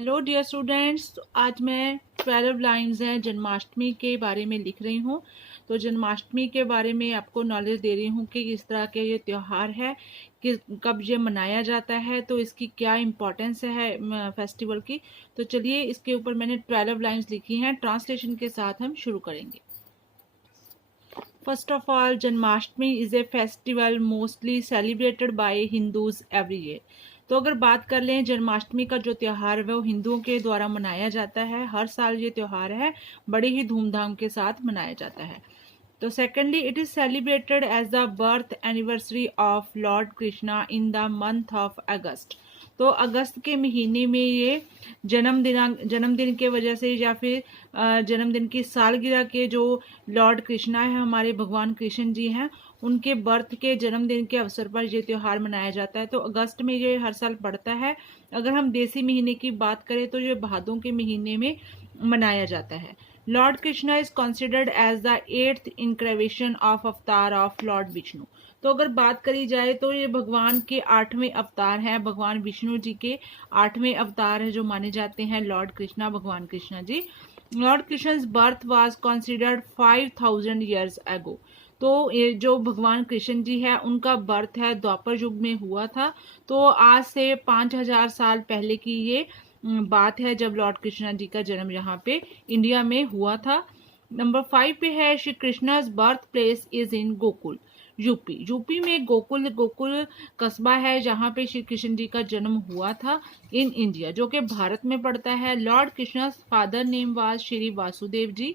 Hello dear students, आज मैं 12 lines हैं जन्माष्टमी के बारे में लिख रही हूँ। तो जन्माष्टमी के बारे में आपको नॉलेज दे रही हूँ कि किस तरह के ये त्यौहार है, कि कब ये मनाया जाता है, तो इसकी क्या इम्पोर्टेंस है फेस्टिवल की। तो चलिए, इसके ऊपर मैंने 12 लाइन्स लिखी हैं, ट्रांसलेशन के साथ हम शुरू करेंगे। First of all, Janmashtami is a festival mostly celebrated by Hindus every year. तो अगर बात कर लें जन्माष्टमी का जो त्यौहार है वो हिंदुओं के द्वारा मनाया जाता है। हर साल ये त्यौहार है बड़े ही धूमधाम के साथ मनाया जाता है। तो secondly, it is celebrated as the birth anniversary of lord Krishna in the month of August. तो अगस्त के महीने में ये जन्मदिन के वजह से या फिर जन्मदिन की सालगिरह के जो लॉर्ड कृष्णा है, हमारे भगवान कृष्ण जी हैं, उनके बर्थ के जन्मदिन के अवसर पर ये त्यौहार मनाया जाता है। तो अगस्त में ये हर साल पड़ता है। अगर हम देसी महीने की बात करें तो ये भादों के महीने में मनाया जाता है। Lord Krishna is considered as the 8th incarnation of avatar of lord Vishnu. तो अगर बात करी जाए तो ये भगवान के 8वें अवतार हैं, भगवान विष्णु जी के 8वें अवतार है जो माने जाते हैं लॉर्ड कृष्णा, भगवान Krishna ji. Lord Krishna's birth was considered 5000 years ago. तो ये जो भगवान कृष्ण जी है उनका बर्थ है द्वापर युग में हुआ था। तो आज से 5000 साल पहले की ये बात है जब लॉर्ड कृष्णा जी का जन्म यहाँ पे इंडिया में हुआ था। नंबर 5 पे है Shri Krishna's birth place is in Gokul, UP. UP में गोकुल गोकुल कस्बा है जहाँ पे श्री कृष्ण जी का जन्म हुआ था इन इंडिया, जो कि भारत में पड़ता है। Lord Krishna's father name was Shri Vasudev ji.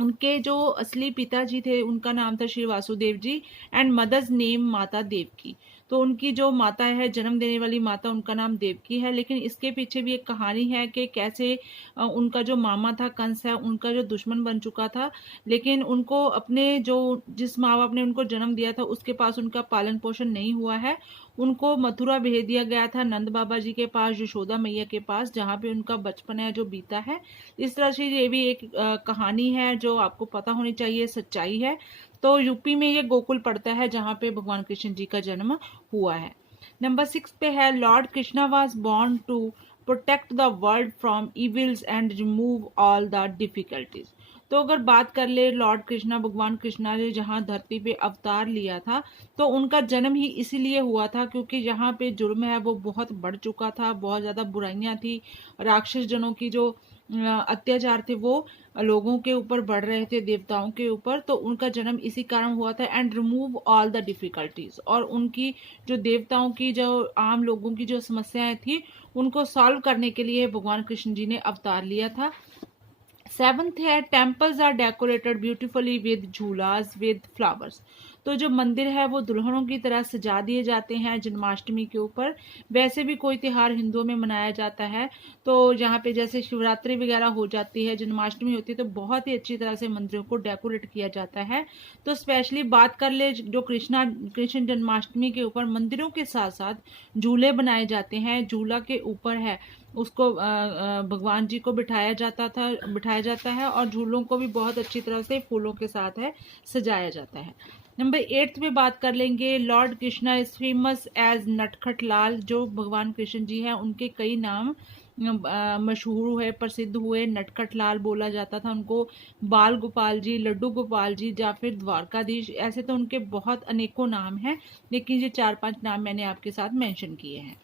उनके जो असली पिताजी थे उनका नाम था Shri Vasudev ji and mother's name माता देवकी। तो उनकी जो माता है, जन्म देने वाली माता, उनका नाम देवकी है। लेकिन इसके पीछे भी एक कहानी है कि कैसे उनका जो मामा था कंस है, उनका जो दुश्मन बन चुका था। लेकिन उनको अपने जो जिस माँ बाप ने उनको जन्म दिया था उसके पास उनका पालन पोषण नहीं हुआ है। उनको मथुरा भेज दिया गया था नंद बाबा जी के पास, यशोदा मैया के पास, जहाँ पे उनका बचपन है जो बीता है। इस तरह से ये भी एक कहानी है जो आपको पता होनी चाहिए, सच्चाई है। तो यूपी में ये गोकुल पड़ता है जहाँ पे भगवान कृष्ण जी का जन्म हुआ है। नंबर 6 पे है lord Krishna was born to protect the world from evils and remove all the difficulties. तो अगर बात कर ले लॉर्ड कृष्णा, भगवान कृष्णा ने जहाँ धरती पे अवतार लिया था तो उनका जन्म ही इसीलिए हुआ था क्योंकि यहाँ पे जुर्म है वो बहुत बढ़ चुका था, बहुत ज़्यादा बुराइयां थी, राक्षस जनों की जो अत्याचार थे वो लोगों के ऊपर बढ़ रहे थे, देवताओं के ऊपर। तो उनका जन्म इसी कारण हुआ था। And remove all the difficulties, और उनकी जो देवताओं की, जो आम लोगों की जो समस्याएं थी उनको सॉल्व करने के लिए भगवान कृष्ण जी ने अवतार लिया था। 7th है temples are decorated beautifully with jhulas with flowers. तो जो मंदिर है वो दुल्हनों की तरह सजा दिए जाते हैं जन्माष्टमी के ऊपर। वैसे भी कोई त्योहार हिंदुओं में मनाया जाता है तो यहाँ पे जैसे शिवरात्रि वगैरह हो जाती है, जन्माष्टमी होती है, तो बहुत ही अच्छी तरह से मंदिरों को डेकोरेट किया जाता है। तो स्पेशली बात कर ले जो कृष्ण जन्माष्टमी के ऊपर मंदिरों के साथ साथ झूले बनाए जाते हैं। झूला के ऊपर है उसको भगवान जी को बिठाया जाता है और झूलों को भी बहुत अच्छी तरह से फूलों के साथ है सजाया जाता है। नंबर 8 पे बात कर लेंगे lord Krishna is famous as Natkhat Lal. जो भगवान कृष्ण जी हैं उनके कई नाम मशहूर हुए, प्रसिद्ध हुए। नटखट लाल बोला जाता था उनको, बाल गोपाल जी, लड्डू गोपाल जी, या फिर द्वारकाधीश। ऐसे तो उनके बहुत अनेकों नाम हैं, लेकिन ये 4-5 नाम मैंने आपके साथ मेंशन किए हैं।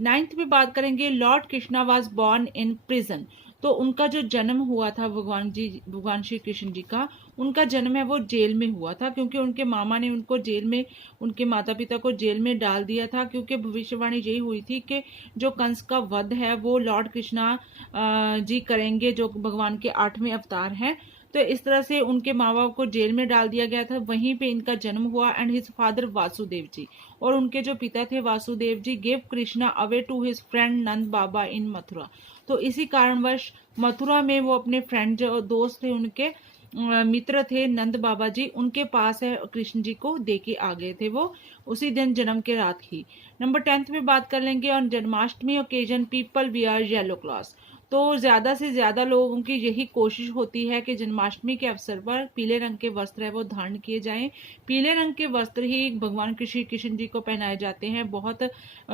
9th पे बात करेंगे Lord Krishna was born in prison. तो उनका जो जन्म हुआ था भगवान श्री कृष्ण जी का, उनका जन्म है वो जेल में हुआ था क्योंकि उनके मामा ने उनको जेल में, उनके माता पिता को जेल में डाल दिया था क्योंकि भविष्यवाणी यही हुई थी कि जो कंस का वध है वो लॉर्ड कृष्णा जी करेंगे, जो भगवान के 8वें अवतार हैं। तो इस तरह से उनके माँ बाप को जेल में डाल दिया गया था, वहीं पे इनका जन्म हुआ। And his father Vasudev ji, और उनके जो पिता थे Vasudev ji, give Krishna away to his friend Nand Baba in Mathura. तो इसी कारणवश मथुरा में वो अपने फ्रेंड जो दोस्त थे, उनके मित्र थे नंद बाबा जी, उनके पास है कृष्ण जी को दे के आ गए थे वो उसी दिन जन्म के रात ही। नंबर 10th में बात कर लेंगे on Janmashtami occasion people wear yellow clothes. तो ज़्यादा से ज़्यादा लोगों की यही कोशिश होती है कि जन्माष्टमी के अवसर पर पीले रंग के वस्त्र है वो धारण किए जाएं। पीले रंग के वस्त्र ही भगवान श्री कृष्ण जी को पहनाए जाते हैं, बहुत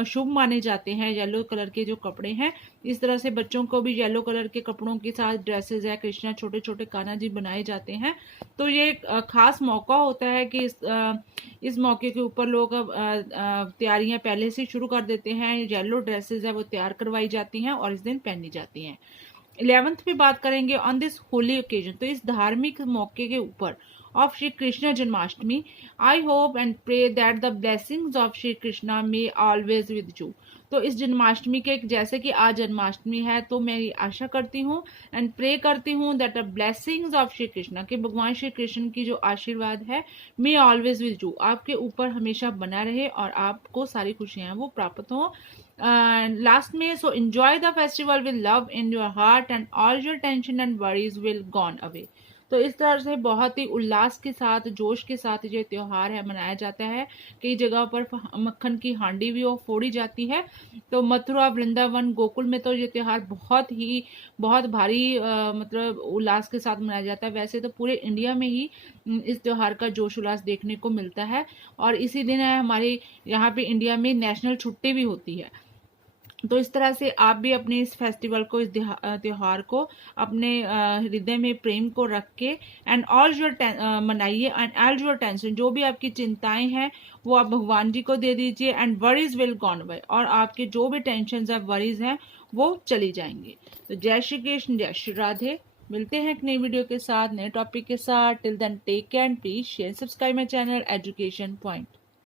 शुभ माने जाते हैं येलो कलर के जो कपड़े हैं। इस तरह से बच्चों को भी येलो कलर के कपड़ों के साथ ड्रेसेस है, कृष्णा छोटे छोटे कान्हा जी बनाए जाते हैं। तो ये एक खास मौका होता है कि इस मौके के ऊपर लोग तैयारियां पहले से शुरू कर देते हैं। येलो ड्रेसेस है वो तैयार करवाई जाती हैं और इस दिन पहनी जाती हैं। 11th पे बात करेंगे ऑन दिस होली ओकेजन, तो इस धार्मिक मौके के ऊपर of Shri Krishna Janmashtami, I hope and pray that the blessings of Shri Krishna may always with you. तो इस जन्माष्टमी के जैसे कि आज जन्माष्टमी है, तो मैं ये आशा करती हूँ एंड प्रे करती हूँ that the blessings of Shri Krishna, कि भगवान श्री कृष्ण की जो आशीर्वाद है मे ऑलवेज विद यू, आपके ऊपर हमेशा बना रहे और आपको सारी खुशियां वो प्राप्त हो। लास्ट में, so enjoy the festival with love in your heart and all your tension and worries will gone away. तो इस तरह से बहुत ही उल्लास के साथ, जोश के साथ ये त्योहार है मनाया जाता है। कई जगह पर मक्खन की हांडी भी फोड़ी जाती है। तो मथुरा, वृंदावन, गोकुल में तो ये त्योहार बहुत भारी मतलब उल्लास के साथ मनाया जाता है। वैसे तो पूरे इंडिया में ही इस त्योहार का जोश उल्लास देखने को मिलता है। और इसी दिन है हमारे यहाँ पे इंडिया में नेशनल छुट्टी भी होती है। तो इस तरह से आप भी अपने इस फेस्टिवल को, इस त्योहार को अपने हृदय में प्रेम को रख के एंड ऑल योर मनाइए एंड ऑल योर टेंशन, जो भी आपकी चिंताएं हैं वो आप भगवान जी को दे दीजिए and worries will gone away, और आपके जो भी टेंशन है, वरीज हैं, वो चली जाएंगी। तो जय श्री कृष्ण, जय श्री राधे। मिलते हैं एक नई वीडियो के साथ, नए टॉपिक के साथ। Till then take care and please share subscribe my channel education point.